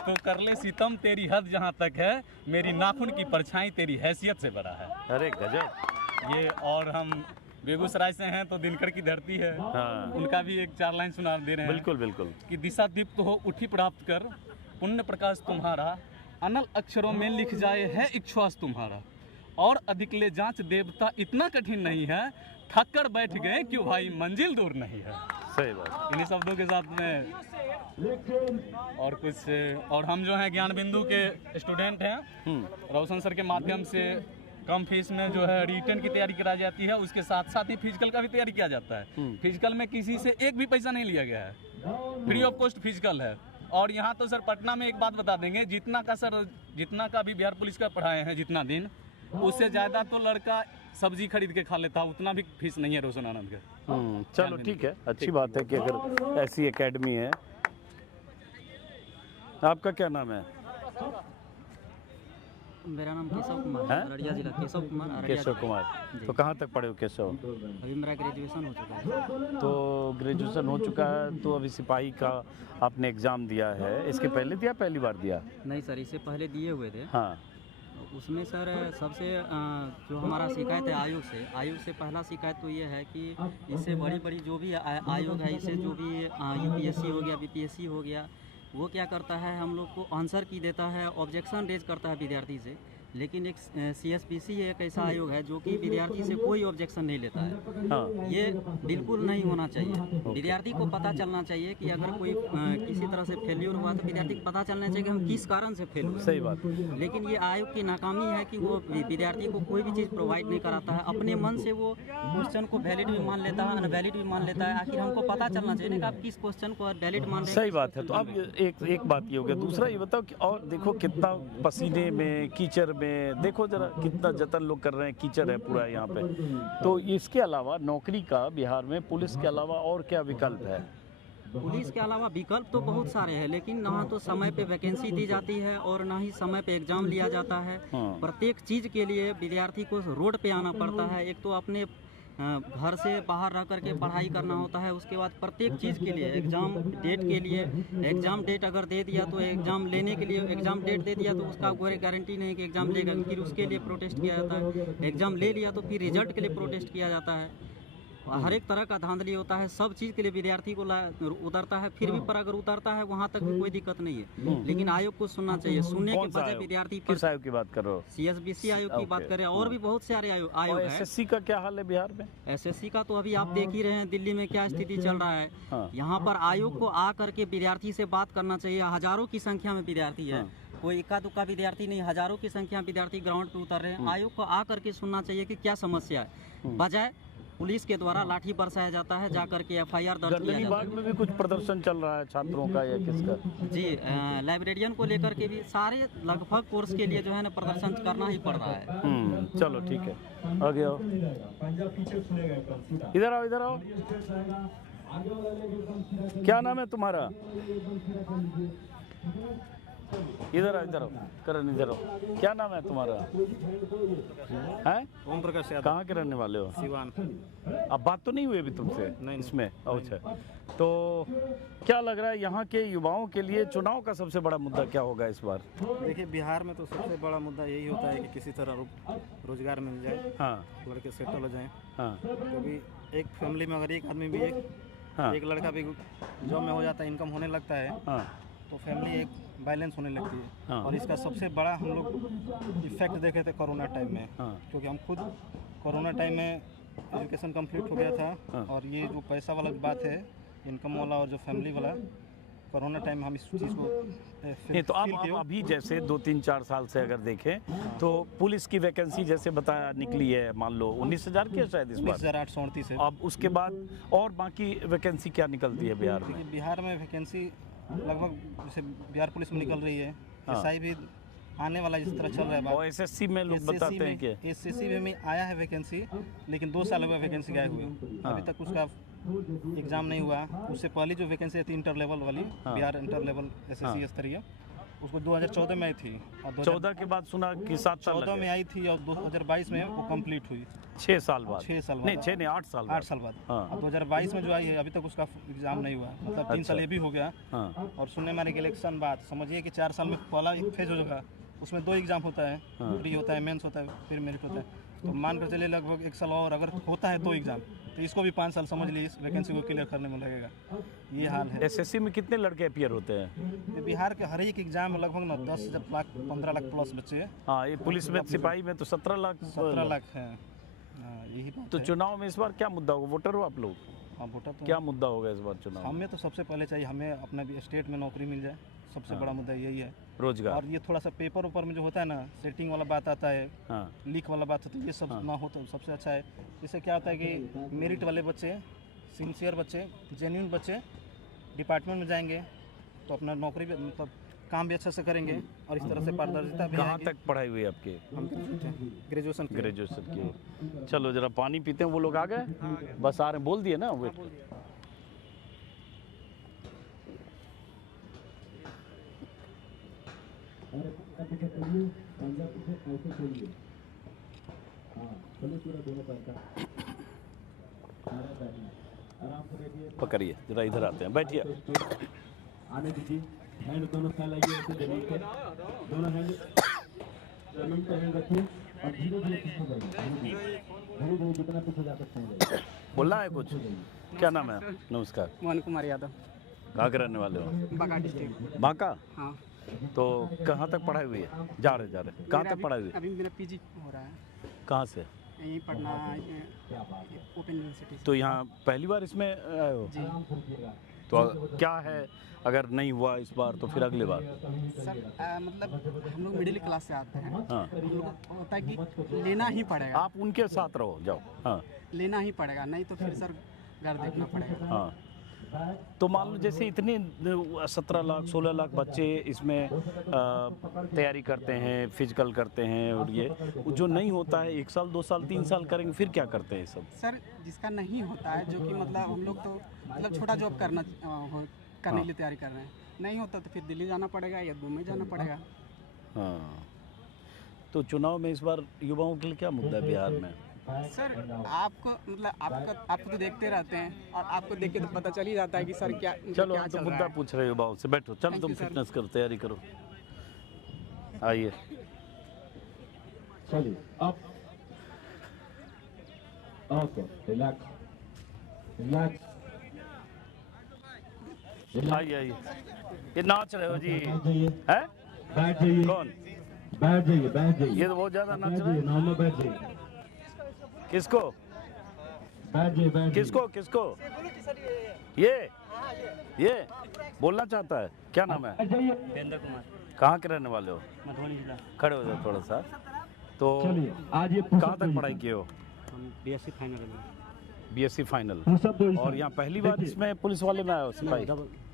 तो कर ले सितम तेरी हद जहाँ तक है, मेरी नाखून की परछाई तेरी हैसियत से बड़ा है। अरे गजब। ये, और हम बेगूसराय से हैं तो दिनकर की धरती है। हाँ। उनका भी एक 4 लाइन सुना दे रहे हैं। बिल्कुल बिल्कुल। कि दिशा दीप्त हो उठी प्राप्त कर, पुण्य प्रकाश तुम्हारा, अनल अक्षरों में लिख जाए है इच्छ्वास तुम्हारा, और अधिक ले जांच देवता इतना कठिन नहीं है, थककर बैठ गए क्यों भाई मंजिल दूर नहीं है। सही बात। इन्हीं शब्दों के साथ में और कुछ, और हम जो हैं ज्ञान बिंदु के स्टूडेंट हैं, रोशन सर के माध्यम से कम फीस में जो है रिटर्न की तैयारी कराई जाती है, उसके साथ साथ ही फिजिकल का भी तैयारी किया जाता है। फिजिकल में किसी से एक भी पैसा नहीं लिया गया है, फ्री ऑफ कॉस्ट फिजिकल है। और यहाँ तो सर पटना में एक बात बता देंगे, जितना का भी बिहार पुलिस का पढ़ाए हैं जितना दिन, उससे ज़्यादा तो लड़का सब्जी खरीद के खा लेता है, उतना भी फीस नहीं है रोशन आनंद का। चलो ठीक है, अच्छी बात है कि अगर ऐसी एकेडमी है। आपका क्या नाम है? मेरा नाम केशव कुमार है, अररिया जिला। केशव कुमार, अररिया केशव कुमार। तो कहाँ तक पढ़े हो केशव? अभी मेरा ग्रेजुएशन हो चुका है। तो ग्रेजुएशन हो चुका है, तो अभी सिपाही का आपने एग्ज़ाम दिया है। इसके पहले दिया, पहली बार दिया? नहीं सर, इससे पहले दिए हुए थे। हाँ। उसमें सर सबसे जो हमारा शिकायत है आयोग से पहला शिकायत तो ये है कि इससे बड़ी जो भी आयोग है, इससे जो भी UPSC हो गया, BPSC हो गया, वो क्या करता है, हम लोग को आंसर की देता है, ऑब्जेक्शन रेज करता है विद्यार्थी से। लेकिन एक CSPC एक ऐसा आयोग है जो कि विद्यार्थी से कोई ऑब्जेक्शन नहीं लेता है। हाँ। ये बिल्कुल नहीं होना चाहिए। विद्यार्थी को पता चलना चाहिए कि अगर कोई किसी तरह से फेल्यूर हुआ तो विद्यार्थी को पता चलना चाहिए कि हम किस कारण से फेल हुए। सही बात। लेकिन ये आयोग की नाकामी है कि वो विद्यार्थी को कोई भी चीज़ प्रोवाइड नहीं कराता है। अपने मन से वो क्वेश्चन को वैलिड भी मान लेता है, अनवैलिड भी मान लेता है। आखिर हमको पता चलना चाहिए ना कि आप किस क्वेश्चन को वैलिड मान रहे हैं। सही बात है। तो अब एक बात ये हो गया। दूसरा ये बताओ कि और देखो कितना पसीने में, कीचड़ में, देखो जरा कितना जतन लोग कर रहे हैं, कीचड़ है पूरा यहाँ पे। तो इसके अलावा नौकरी का बिहार में पुलिस के अलावा और क्या विकल्प है? पुलिस के अलावा विकल्प तो बहुत सारे हैं, लेकिन ना तो समय पे वैकेंसी दी जाती है और ना ही समय पे एग्जाम लिया जाता है। प्रत्येक चीज़ के लिए विद्यार्थी को रोड पे आना पड़ता है। एक तो अपने घर से बाहर रह करके पढ़ाई करना होता है, उसके बाद प्रत्येक चीज़ के लिए एग्ज़ाम डेट के लिए, एग्ज़ाम डेट अगर दे दिया तो एग्ज़ाम लेने के लिए, एग्ज़ाम डेट दे दिया तो उसका कोई गारंटी नहीं कि एग्ज़ाम लेगा, फिर उसके लिए प्रोटेस्ट किया जाता है। एग्ज़ाम ले लिया तो फिर रिजल्ट के लिए प्रोटेस्ट किया जाता है। हर एक तरह का धांधली होता है, सब चीज़ के लिए विद्यार्थी को उतरता है। फिर भी पर अगर उतरता है वहाँ तक भी कोई दिक्कत नहीं है, लेकिन आयोग को सुनना चाहिए। सुनने के बजाय विद्यार्थी किस आयोग की बात कर रहे हो? CSBC आयोग की बात करें, और भी बहुत सारे आयोग है। SSC का क्या हाल है बिहार में? SSC का तो अभी आप देख ही रहे हैं दिल्ली में क्या स्थिति चल रहा है। यहाँ पर आयोग को आ करके विद्यार्थी से बात करना चाहिए। हजारों की संख्या में विद्यार्थी है, कोई इक्का दुक्का विद्यार्थी नहीं, हजारों की संख्या विद्यार्थी ग्राउंड पे उतर रहे हैं। आयोग को आ करके सुनना चाहिए कि क्या समस्या है, बजाय पुलिस के द्वारा लाठी बरसाया जाता है, जा करके FIR दर्ज किया जाता है। में भी कुछ प्रदर्शन चल रहा है छात्रों का या किसका? जी, लाइब्रेरियन को लेकर के भी सारे लगभग कोर्स के लिए जो है ना प्रदर्शन करना ही पड़ रहा है। चलो ठीक है, आगे आओ, इधर आओ, इधर आओ। क्या नाम है तुम्हारा? इधर आओ, इधर आओ, करण इधर आओ। क्या नाम है तुम्हारा? हैं? ओम प्रकाश यादव। कहाँ के रहने वाले हो? सिवान। अब बात तो नहीं हुई अभी तुमसे? नहीं इसमें। अच्छा, तो क्या लग रहा है यहाँ के युवाओं के लिए चुनाव का सबसे बड़ा मुद्दा क्या होगा इस बार? देखिए, बिहार में तो सबसे बड़ा मुद्दा यही होता है कि किसी तरह रोजगार मिल जाए। हाँ। लड़के सेटल हो जाएं। हाँ। क्योंकि एक फैमिली में अगर एक आदमी भी एक लड़का भी जॉब में हो जाता है, इनकम होने लगता है, तो फैमिली एक बैलेंस होने लगती है। और इसका सबसे बड़ा हम लोग इफेक्ट देखे थे कोरोना टाइम में, क्योंकि हम खुद कोरोना टाइम में एजुकेशन कंप्लीट हो गया था। और ये जो पैसा वाला बात है, इनकम वाला और जो फैमिली वाला, कोरोना टाइम में हम इस चीज़ को नहीं, तो अब अभी जैसे 2-3-4 साल से अगर देखें तो पुलिस की वैकेंसी जैसे बताया निकली है, मान लो 19,000 की है शायद इस बार, 19,838 है। अब उसके बाद और बाकी वैकेंसी क्या निकलती है बिहार में? बिहार में वैकेंसी लगभग जैसे बिहार पुलिस में निकल रही है, SI भी आने वाला इस तरह चल रहा है। और SSC में लोग बताते हैं कि SSC में आया है वैकेंसी, लेकिन 2 साल हुआ वैकेंसी गए हुए, अभी तक उसका एग्ज़ाम नहीं हुआ। उससे पहले जो वैकेंसी थी इंटर लेवल वाली, बिहार इंटर लेवल SSC स्तरीय, उसको 2014 में आई थी। और 14 के बाद सुना कि 7 साल 14 में आई थी और 2022 में वो कंप्लीट हुई। 6 साल बाद। 6 साल बाद नहीं, 6 नहीं, 8 साल बाद। 8 साल बाद। और 2022 में जो आई है, अभी तक उसका एग्जाम नहीं हुआ, मतलब 3 साल ये भी हो गया। और सुनने में इलेक्शन बाद समझिए कि 4 साल में पहला एक फेज हो जाएगा, उसमें 2 एग्जाम होता है, प्री होता है, मेंस होता है, फिर मेरिट होता है। तो मान कर चलिए लगभग 1 साल और अगर होता है 2 एग्जाम, तो इसको भी 5 साल समझ लीजिए इस वैकेंसी को क्लियर करने में लगेगा। ये हाल है। SSC में कितने लड़के अपीयर होते हैं? बिहार के हर एक एग्जाम में लगभग 10 लाख 15 लाख प्लस बच्चे हैं। हाँ, ये पुलिस में सिपाही में तो 17 लाख 17 लाख है। यही बात तो है। चुनाव में इस बार क्या मुद्दा होगा? वोटर हो आप लोग? हाँ, वोटर तो क्या मुद्दा होगा इस बार चुनाव? हमें तो सबसे पहले चाहिए हमें अपना भी स्टेट में नौकरी मिल जाए, सबसे बड़ा मुद्दा यही है। रोजगार। और ये थोड़ा सा पेपर ऊपर में जो होता है ना, सेटिंग वाला बात आता है, हाँ लीक वाला बात होती है, ये सब ना हो तो सबसे अच्छा है। इससे क्या होता है कि मेरिट वाले बच्चे, सिंसियर बच्चे, जेन्युइन बच्चे डिपार्टमेंट में जाएंगे तो अपना नौकरी भी मतलब काम भी अच्छा से करेंगे और इस तरह से पारदर्शिता भी कहाँ आएगी। तक पढ़ाई हुई है आपकी? हम ग्रेजुएशन ग्रेजुएशन की। चलो जरा पानी पीते हैं। वो लोग आ गए? बस आ रहे हैं, बोल दिए ना? वेट। पकड़िए जरा, इधर आते हैं, बैठिए। आने दीजिए, हैंड दोनों फैलाइए ऐसे जमीन पे, दोनों हैंड जमीन पे हैंड रखिए और धीरे धीरे पीछे जाइए, धीरे धीरे जितना पीछे जा सकते हैं। बोलना है कुछ? क्या नाम है? नमस्कार। मोहन कुमार यादव, कहाँ के रहने वाले हो? बांका डिस्ट्रिक्ट। बांका? हाँ। तो कहाँ तक पढ़ाई हुई है? जा रहे कहाँ तक पढ़ाई हुई? अभी मेरा पीजी हो रहा है कहाँ से? यहीं पढ़ना, ओपन यूनिवर्सिटी। तो यहाँ पहली बार इसमें आए हो? जी तो क्या है, अगर नहीं हुआ इस बार तो फिर अगली बार? सर, मतलब हम लोग मिडिल क्लास से आते हैं, हाँ। हम लोग को होता है कि लेना ही पड़ेगा। आप उनके साथ रहो, जाओ। हाँ लेना ही पड़ेगा, नहीं तो फिर सर घर देखना पड़ेगा। हाँ। तो मान लो जैसे इतने 17 लाख 16 लाख बच्चे इसमें तैयारी करते हैं, फिजिकल करते हैं, और ये जो नहीं होता है 1 साल 2 साल 3 साल करेंगे, फिर क्या करते हैं सब? सर जिसका नहीं होता है, जो कि मतलब हम लोग तो मतलब छोटा जॉब करने के लिए तैयारी कर रहे हैं, नहीं होता तो फिर दिल्ली जाना पड़ेगा या मुंबई जाना पड़ेगा। हाँ। तो चुनाव में इस बार युवाओं के लिए क्या मुद्दा है बिहार में? सर आपको मतलब आपको तो देखते रहते हैं और आपको देख के तो पता चल ही जाता है कि सर क्या चलो क्या हम तो चल मुद्दा रहा है। पूछ रहे हो युवाओं से। बैठो, चलो Thank तुम you, sir. फिटनेस करो, तैयारी करो। आइए। चलिए अब ओके, रिलैक्स रिलैक्स। आइए आइए। ये नाच रहे हो जी? हैं? बैठ जाइए, कौन? बैठ जाइए, बैठ जाइए, ये तो बहुत ज्यादा नाच बैठ रहा जाइए, है। नॉर्मल बैठ जाइए, किसको? बैठ जाइए, बैठ जाइए। किसको किसको? ये बोलना चाहता है। क्या नाम है? वीरेंद्र कुमार, कहाँ के रहने वाले हो? मधुबनी जिला। खड़े हो जाओ थोड़ा सा। तो चलिए आज ये कहाँ तक पढ़ाई किए हो? हम BSc फाइनल में। BSc final. पुशअप और यहाँ पहली बार इसमें पुलिस वाले में आए हो सिपाही?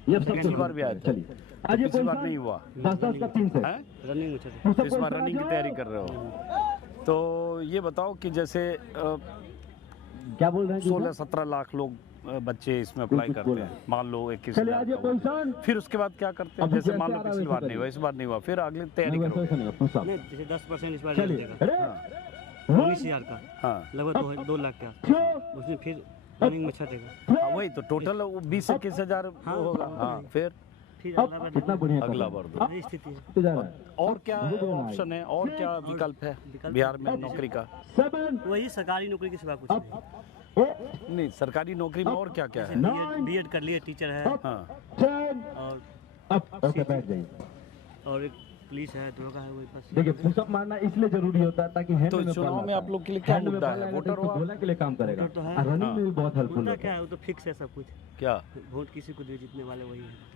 ये सब पिछली बार भी आए थे। चलिए आज ये पिछली बार नहीं हुआ 10-10 का 3 से है? रनिंग में थे। तो इस बार रनिंग की तैयारी कर रहे हो। तो ये बताओ कि जैसे क्या बोल रहे हैं? 16-17 लाख लोग बच्चे इसमें अप्लाई करते हैं, मान लो 21 चलिए आज ये पोजीशन फिर उसके बाद क्या करते हैं? अभी जैसे जैसे मान लो आ रहा है पिछली बार वैसा नहीं हुआ, इस बार नहीं हुआ, फिर अगली तैयारी वैसे करो। वैसे नहीं, पुशअप। नहीं, जैसे 10% इस बार चलिए देगा, अरे 19,000 का, हाँ लगभग 2 लाख का। उसमें फिर रनिंग में 6 देगा। हाँ, वही तो टोटल 20-21 हजार होगा। हाँ फिर अगला बार कितना बढ़िया अगला बार दो। यही स्थिति है। तो जा रहा है। और क्या ऑप्शन है, और क्या विकल्प है बिहार में नौकरी का? 7 वही सरकारी नौकरी के सिवा कुछ नहीं। अप 8 नहीं, सरकारी नौकरी में और क्या क्या है? बीएड कर लिए, टीचर है, हाँ 10 और अप। ओके बैठ जाइए। और एक पुलिस है, दरोगा है, वही बस। देखिए पुशअप मारना इसलिए जरूरी होता है ताकि हैंड तो में चुनाव बल में आता आप लोग के लिए क्या हैंड में मुद्दा बल है? आएगा वोटर तो हो आप? गोला के लिए काम करेगा वोटर तो है। और रनिंग में भी बहुत हेल्पफुल मुद्दा होता क्या है। है, वो तो फिक्स है सब कुछ। क्या वोट किसी को दे, जीतने वाले वही है।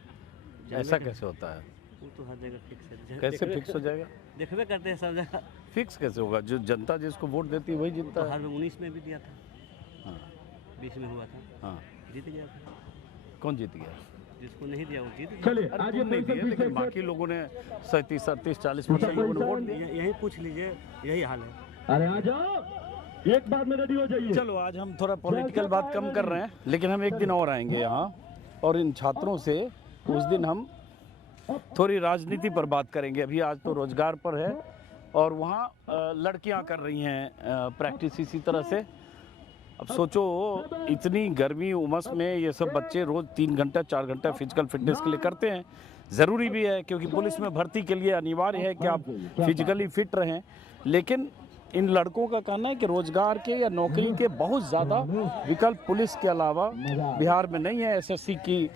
ऐसा कैसे होता है? वो तो हर जगह फिक्स है। कैसे फिक्स हो जाएगा? देखबे करते हैं सब जगह। फिक्स कैसे होगा? जो जनता जिसको वोट देती है वही जीतता तो है। हर 19 में भी दिया था, हाँ 20 में हुआ था, हाँ। जीत गया था। कौन जीत गया? जिसको नहीं दिया वो जीत गया। चलिए अरे आज तुम ये नहीं दिए, पोजीशन लेकिन बाकी लोगों ने 37, 38, 40% लोगों ने वोट दिया। यही पूछ लीजिए, यही हाल है। अरे आ जाओ, एक बार में रेडी हो जाइए। चलो आज हम थोड़ा पॉलिटिकल बात कम कर रहे हैं, लेकिन हम एक दिन और आएंगे यहाँ, और इन छात्रों से उस दिन हम थोड़ी राजनीति पर बात करेंगे। अभी आज तो रोजगार पर है, और वहाँ लड़कियाँ कर रही हैं प्रैक्टिस इसी तरह से। अब सोचो, इतनी गर्मी उमस में ये सब बच्चे रोज 3 घंटा 4 घंटा फिजिकल फिटनेस के लिए करते हैं। ज़रूरी भी है, क्योंकि पुलिस में भर्ती के लिए अनिवार्य है कि आप फिजिकली फिट रहें। लेकिन इन लड़कों का कहना है कि रोजगार के या नौकरी के बहुत ज़्यादा विकल्प पुलिस के अलावा बिहार में नहीं है। SSC की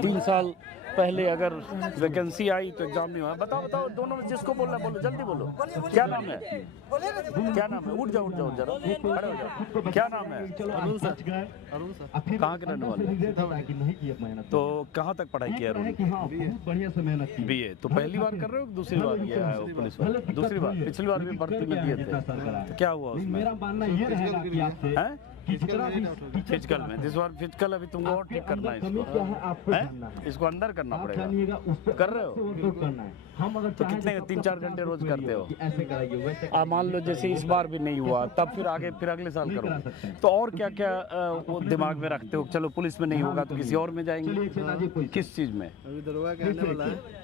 3 साल पहले अगर वैकेंसी आई तो एग्जाम नहीं हुआ। बताओ बताओ दोनों में जिसको बोलना बोलो, जल्दी बोलो। क्या नाम है? क्या नाम है? उठ जाओ जरा, खड़े हो जाओ। क्या नाम है? अरुण सर। कहाँ के रहने वाले? तो कहाँ तक पढ़ाई किया है? बढ़िया से मेहनत की। BA। तो पहली बार कर रहे हो दूसरी बार ये आया हो पुलिस वाले? दूसरी बार। पिछली बार भी भर्ती में दिए थे, तो क्या हुआ उसमें? मेरा मानना ये रहेगा कि आपसे हैं? फिजिकल में इस बार फिजिकल अभी तुमको और ठीक करना है इसको, हैं? इसको अंदर करना पड़ेगा। कर रहे हो? करना है। हम अगर तो कितने 3-4 घंटे रोज करते हो? ऐसे कराइए वैसे मान लो जैसे इस बार भी नहीं हुआ, तब फिर आगे फिर अगले साल करोगे। तो और क्या क्या वो दिमाग में रखते हो? चलो पुलिस में नहीं होगा तो किसी और में जाएंगे। किस चीज में? अभी दरोगा के आने वाला है।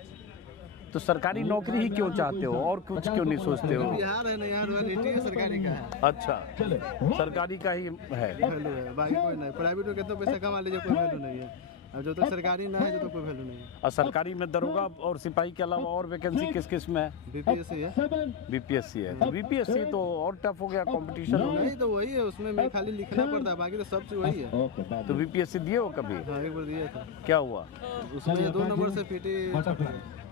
तो सरकारी नौकरी ही क्यों चाहते हो और कुछ क्यों नहीं सोचते हो? बिहार है ना, यहाँ रॉयल्टी सरकारी का है, अच्छा, सरकारी का ही है। वैल्यू है, बाकी कोई नहीं। प्राइवेट में कितना पैसा कमा लीजिए, कोई वैल्यू नहीं है। अब जो तक सरकारी ना है तो कोई वैल्यू नहीं है। और सरकारी में दरोगा और सिपाही के अलावा और वैकेंसी किस किस में है? BPSC है। BPSC है। तो BPSC तो और टफ हो गया, कंपटीशन हो नहीं तो वही है, उसमें मैं खाली लिखना पड़ता है, बाकी तो सब चीज़ वही है। तो BPSC दिए हो कभी? हाँ, एक बार दिया था। क्या हुआ? उसमें 2 नंबर से PT